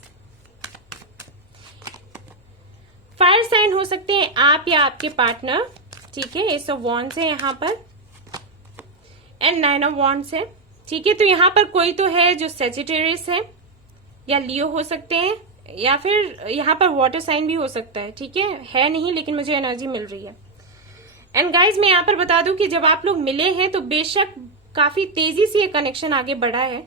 Fire sign हो सकते हैं आप या आपके पार्टनर, ठीक है, एस ऑफ वॉन्ड्स है यहाँ पर, एंड नाइन ऑफ वॉन्ड्स है। ठीक है, तो यहाँ पर कोई तो है जो सेजिटेरियस है या लियो हो सकते हैं, या फिर यहाँ पर वाटर साइन भी हो सकता है। ठीक है नहीं, लेकिन मुझे एनर्जी मिल रही है। एंड गाइज मैं यहाँ पर बता दूं कि जब आप लोग मिले हैं तो बेशक काफी तेजी से ये कनेक्शन आगे बढ़ा है।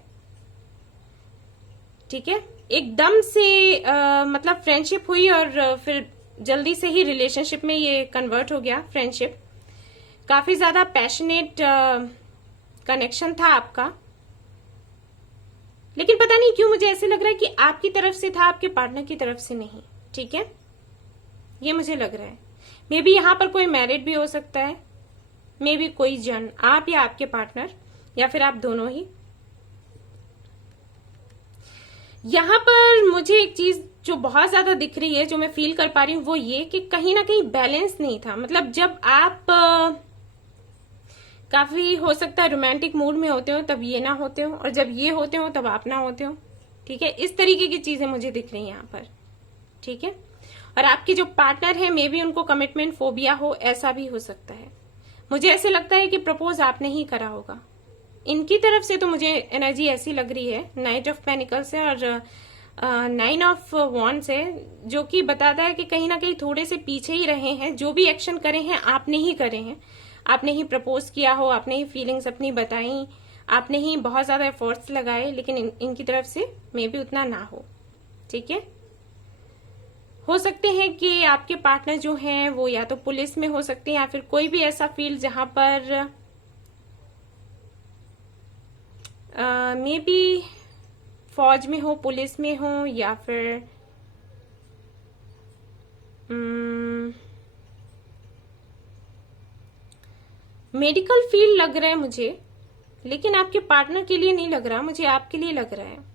ठीक है, एकदम से मतलब फ्रेंडशिप हुई और फिर जल्दी से ही रिलेशनशिप में ये कन्वर्ट हो गया। फ्रेंडशिप काफी ज्यादा पैशनेट कनेक्शन था आपका, लेकिन पता नहीं क्यों मुझे ऐसे लग रहा है कि आपकी तरफ से था, आपके पार्टनर की तरफ से नहीं। ठीक है, ये मुझे लग रहा है। मे बी यहां पर कोई मैरिड भी हो सकता है, मे बी कोई जन, आप या आपके पार्टनर, या फिर आप दोनों ही। यहां पर मुझे एक चीज जो बहुत ज्यादा दिख रही है, जो मैं फील कर पा रही हूं, वो ये कि कहीं ना कहीं बैलेंस नहीं था। मतलब जब आप काफी हो सकता है रोमांटिक मूड में होते हो तब ये ना होते हो, और जब ये होते हो तब आप ना होते हो। ठीक है, इस तरीके की चीजें मुझे दिख रही हैं यहाँ पर। ठीक है, और आपके जो पार्टनर है मे बी उनको कमिटमेंट फोबिया हो, ऐसा भी हो सकता है। मुझे ऐसे लगता है कि प्रपोज आपने ही करा होगा इनकी तरफ से, तो मुझे एनर्जी ऐसी लग रही है। नाइट ऑफ पेनिकल्स है और नाइन ऑफ वॉन्ड्स है, जो कि बताता है कि कहीं ना कहीं थोड़े से पीछे ही रहे हैं। जो भी एक्शन करे हैं आपने ही करे हैं, आपने ही प्रपोज किया हो, आपने ही फीलिंग्स अपनी बताई, आपने ही बहुत ज्यादा एफर्ट्स लगाए, लेकिन इनकी तरफ से मे बी उतना ना हो। ठीक है, हो सकते हैं कि आपके पार्टनर जो हैं वो या तो पुलिस में हो सकते हैं, या फिर कोई भी ऐसा फील्ड जहां पर मे बी फौज में हो, पुलिस में हो, या फिर मेडिकल फील्ड लग रहा है मुझे, लेकिन आपके पार्टनर के लिए नहीं लग रहा, मुझे आपके लिए लग रहा है।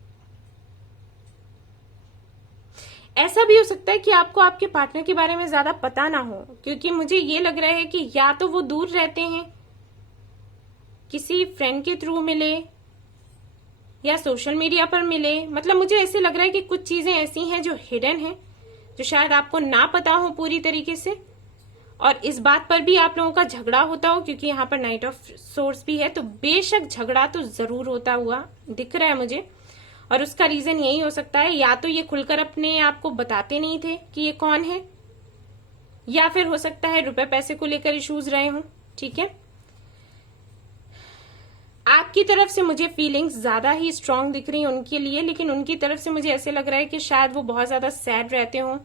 ऐसा भी हो सकता है कि आपको आपके पार्टनर के बारे में ज्यादा पता ना हो, क्योंकि मुझे ये लग रहा है कि या तो वो दूर रहते हैं, किसी फ्रेंड के थ्रू मिले, या सोशल मीडिया पर मिले। मतलब मुझे ऐसे लग रहा है कि कुछ चीजें ऐसी हैं जो हिडन हैं, जो शायद आपको ना पता हो पूरी तरीके से, और इस बात पर भी आप लोगों का झगड़ा होता हो, क्योंकि यहाँ पर नाइट ऑफ सोर्स भी है। तो बेशक झगड़ा तो जरूर होता हुआ दिख रहा है मुझे, और उसका रीजन यही हो सकता है, या तो ये खुलकर अपने आप को बताते नहीं थे कि ये कौन है, या फिर हो सकता है रुपए पैसे को लेकर इश्यूज रहे हों। ठीक है, आपकी तरफ से मुझे फीलिंग्स ज्यादा ही स्ट्रांग दिख रही हैं उनके लिए, लेकिन उनकी तरफ से मुझे ऐसे लग रहा है कि शायद वो बहुत ज्यादा सैड रहते हों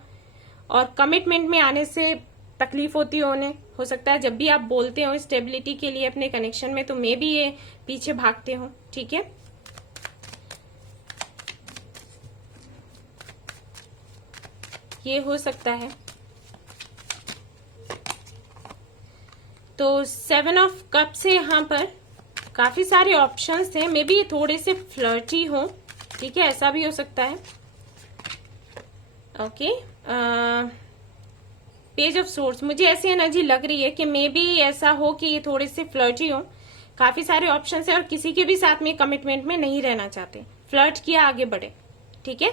और कमिटमेंट में आने से तकलीफ होती हो उन्हें। हो सकता है जब भी आप बोलते हो स्टेबिलिटी के लिए अपने कनेक्शन में, तो मे भी ये पीछे भागते हो। ठीक है, ये हो सकता है। तो 7 ऑफ कप से यहाँ पर काफी सारे ऑप्शंस हैं, मे बी ये थोड़े से फ्लर्टी हो। ठीक है, ऐसा भी हो सकता है। ओके, पेज ऑफ सोर्स, मुझे ऐसी एनर्जी लग रही है कि मे बी ऐसा हो कि ये थोड़े से फ्लर्टी हो। काफी सारे ऑप्शंस है और किसी के भी साथ में कमिटमेंट में नहीं रहना चाहते, फ्लर्ट किया आगे बढ़े। ठीक है,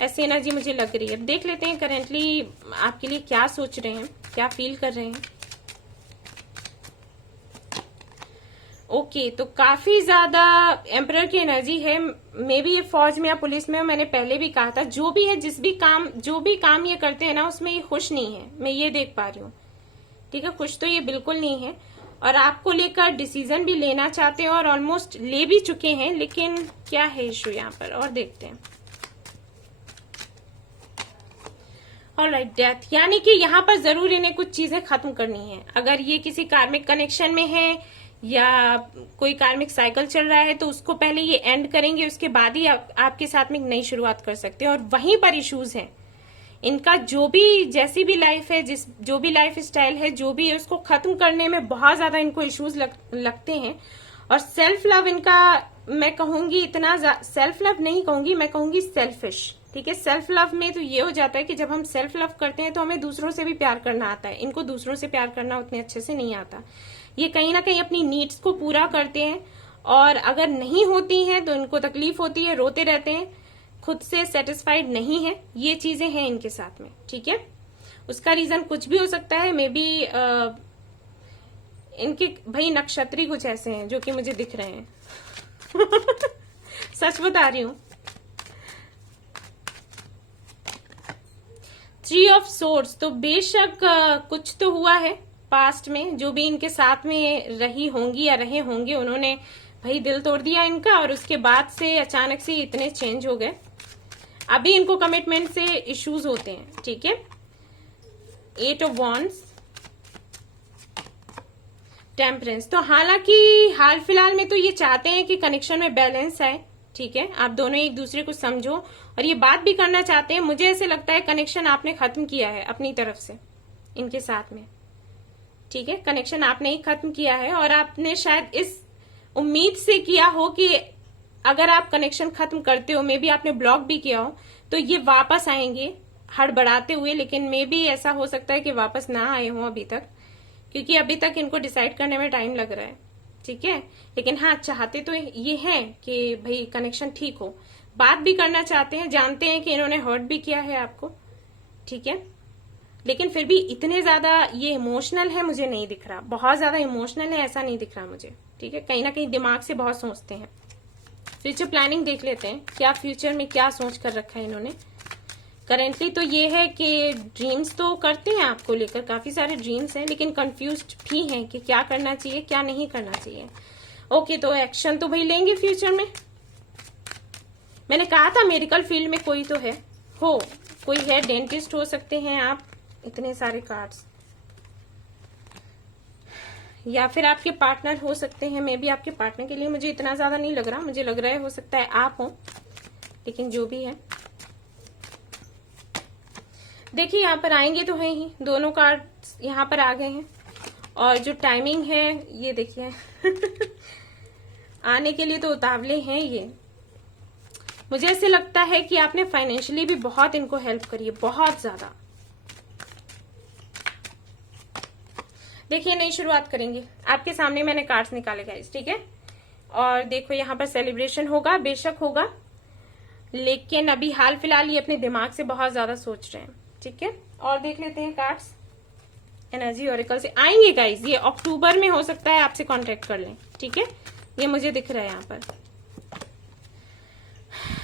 ऐसी एनर्जी मुझे लग रही है। देख लेते हैं करेंटली आपके लिए क्या सोच रहे हैं, क्या फील कर रहे हैं। ओके, तो काफी ज्यादा एम्परर की एनर्जी है। मे बी ये फौज में या पुलिस में, मैंने पहले भी कहा था, जो भी है, जो भी काम ये करते हैं ना, उसमें ये खुश नहीं है, मैं ये देख पा रही हूँ। ठीक है, खुश तो ये बिल्कुल नहीं है और आपको लेकर डिसीजन भी लेना चाहते हैं और ऑलमोस्ट ले भी चुके हैं, लेकिन क्या है इशू यहाँ पर, और देखते हैं। ऑलराइट, डेथ, यानी कि यहाँ पर जरूर इन्हें कुछ चीजें खत्म करनी है। अगर ये किसी कार्मिक कनेक्शन में है या कोई कार्मिक साइकिल चल रहा है, तो उसको पहले ये एंड करेंगे, उसके बाद ही आपके साथ में एक नई शुरुआत कर सकते हैं। और वहीं पर इश्यूज हैं इनका, जो भी जैसी भी लाइफ है, जो भी लाइफ स्टाइल है, जो भी है, उसको खत्म करने में बहुत ज्यादा इनको इश्यूज लगते हैं। और सेल्फ लव इनका, मैं कहूंगी इतना सेल्फ लव नहीं कहूंगी, मैं कहूंगी सेल्फिश। ठीक है, सेल्फ लव में तो ये हो जाता है कि जब हम सेल्फ लव करते हैं तो हमें दूसरों से भी प्यार करना आता है। इनको दूसरों से प्यार करना उतने अच्छे से नहीं आता। ये कहीं ना कहीं अपनी नीड्स को पूरा करते हैं और अगर नहीं होती हैं तो इनको तकलीफ होती है, रोते रहते हैं, खुद से सेटिस्फाइड नहीं है। ये चीजें हैं इनके साथ में। ठीक है, उसका रीजन कुछ भी हो सकता है। मे बी इनके भाई नक्षत्री कुछ ऐसे हैं जो कि मुझे दिख रहे हैं। सच बता रही हूं। 3 ऑफ सोर्ड्स, तो बेशक कुछ तो हुआ है पास्ट में, जो भी इनके साथ में रही होंगी या रहे होंगे, उन्होंने भाई दिल तोड़ दिया इनका और उसके बाद से अचानक से इतने चेंज हो गए। अभी इनको कमिटमेंट से इश्यूज होते हैं। ठीक है, 8 ऑफ वॉन्ड्स, टेम्परेंस, तो हालांकि हाल फिलहाल में तो ये चाहते हैं कि कनेक्शन में बैलेंस आए। ठीक है, आप दोनों एक दूसरे को समझो और ये बात भी करना चाहते हैं। मुझे ऐसे लगता है कनेक्शन आपने खत्म किया है अपनी तरफ से इनके साथ में। ठीक है, कनेक्शन आपने ही खत्म किया है और आपने शायद इस उम्मीद से किया हो कि अगर आप कनेक्शन खत्म करते हो, मे बी आपने ब्लॉक भी किया हो, तो ये वापस आएंगे हड़बड़ाते हुए। लेकिन मे बी ऐसा हो सकता है कि वापस ना आए हों अभी तक, क्योंकि अभी तक इनको डिसाइड करने में टाइम लग रहा है। ठीक है, लेकिन हाँ, चाहते तो ये हैं कि भाई कनेक्शन ठीक हो, बात भी करना चाहते हैं, जानते हैं कि इन्होंने हर्ट भी किया है आपको। ठीक है, लेकिन फिर भी इतने ज्यादा ये इमोशनल है मुझे नहीं दिख रहा, बहुत ज्यादा इमोशनल है ऐसा नहीं दिख रहा मुझे। ठीक है, कहीं ना कहीं दिमाग से बहुत सोचते हैं। फ्यूचर प्लानिंग देख लेते हैं, क्या फ्यूचर में क्या सोच कर रखा है इन्होंने। करेंटली तो ये है कि ड्रीम्स तो करते हैं आपको लेकर, काफी सारे ड्रीम्स हैं, लेकिन कंफ्यूज्ड भी हैं कि क्या करना चाहिए क्या नहीं करना चाहिए। ओके, तो एक्शन तो भाई लेंगे फ्यूचर में। मैंने कहा था मेडिकल फील्ड में कोई तो है, कोई है, डेंटिस्ट हो सकते हैं आप, इतने सारे कार्ड्स, या फिर आपके पार्टनर हो सकते हैं। मे बी आपके पार्टनर के लिए मुझे इतना ज्यादा नहीं लग रहा, मुझे लग रहा है हो सकता है आप हो, लेकिन जो भी है देखिए यहाँ पर आएंगे तो है ही, दोनों कार्ड यहाँ पर आ गए हैं और जो टाइमिंग है ये देखिए आने के लिए तो उतावले हैं ये। मुझे ऐसे लगता है कि आपने फाइनेंशियली भी बहुत इनको हेल्प करी है, बहुत ज्यादा। देखिए नई शुरुआत करेंगे, आपके सामने मैंने कार्ड्स निकाले गाइस। ठीक है, और देखो यहाँ पर सेलिब्रेशन होगा, बेशक होगा, लेकिन अभी हाल फिलहाल ये अपने दिमाग से बहुत ज्यादा सोच रहे हैं। ठीक है, और देख लेते हैं कार्ड्स एनर्जी ऑरेकल से। आएंगे गाइस, ये अक्टूबर में हो सकता है आपसे कांटेक्ट कर लें। ठीक है, ये मुझे दिख रहा है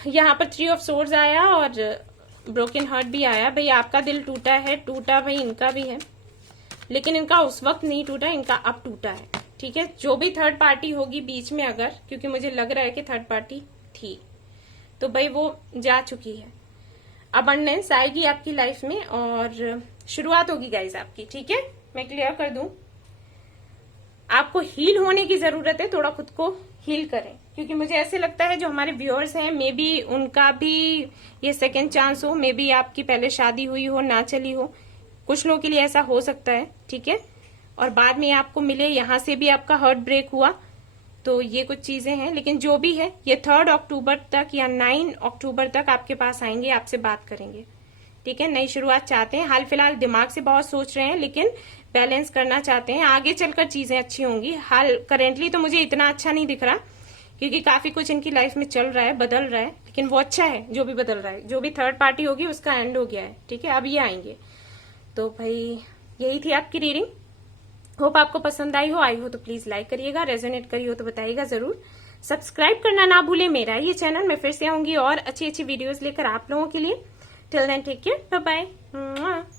यहाँ पर 3 ऑफ सोर्ड्स आया और ब्रोकन हार्ट भी आया। भाई आपका दिल टूटा है, टूटा भाई इनका भी है। लेकिन इनका उस वक्त नहीं टूटा, इनका अब टूटा है। ठीक है, जो भी थर्ड पार्टी होगी बीच में अगर, क्योंकि मुझे लग रहा है कि थर्ड पार्टी थी, तो भाई वो जा चुकी है। अबंडेंस आएगी आपकी लाइफ में और शुरुआत होगी गाइस आपकी। ठीक है, मैं क्लियर कर दूं, आपको हील होने की जरूरत है, थोड़ा खुद को हील करें, क्योंकि मुझे ऐसे लगता है जो हमारे व्यूअर्स हैं मे बी उनका भी ये सेकंड चांस हो, मे बी आपकी पहले शादी हुई हो ना चली हो, कुछ लोगों के लिए ऐसा हो सकता है। ठीक है, और बाद में आपको मिले, यहां से भी आपका हार्ट ब्रेक हुआ, तो ये कुछ चीजें हैं। लेकिन जो भी है ये 3 अक्टूबर तक या 9 अक्टूबर तक आपके पास आएंगे, आपसे बात करेंगे। ठीक है, नई शुरुआत चाहते हैं, हाल फिलहाल दिमाग से बहुत सोच रहे हैं लेकिन बैलेंस करना चाहते हैं, आगे चलकर चीजें अच्छी होंगी। हाल करेंटली तो मुझे इतना अच्छा नहीं दिख रहा, क्योंकि काफी कुछ इनकी लाइफ में चल रहा है, बदल रहा है, लेकिन वो अच्छा है जो भी बदल रहा है। जो भी थर्ड पार्टी होगी उसका एंड हो गया है। ठीक है, अब ये आएंगे। तो भाई यही थी आपकी रीडिंग, होप आपको पसंद आई हो तो प्लीज लाइक करिएगा, रेजोनेट करी हो तो बताइएगा जरूर। सब्सक्राइब करना ना भूले मेरा ये चैनल, मैं फिर से आऊंगी और अच्छी अच्छी वीडियोस लेकर आप लोगों के लिए। Till then take care, bye bye.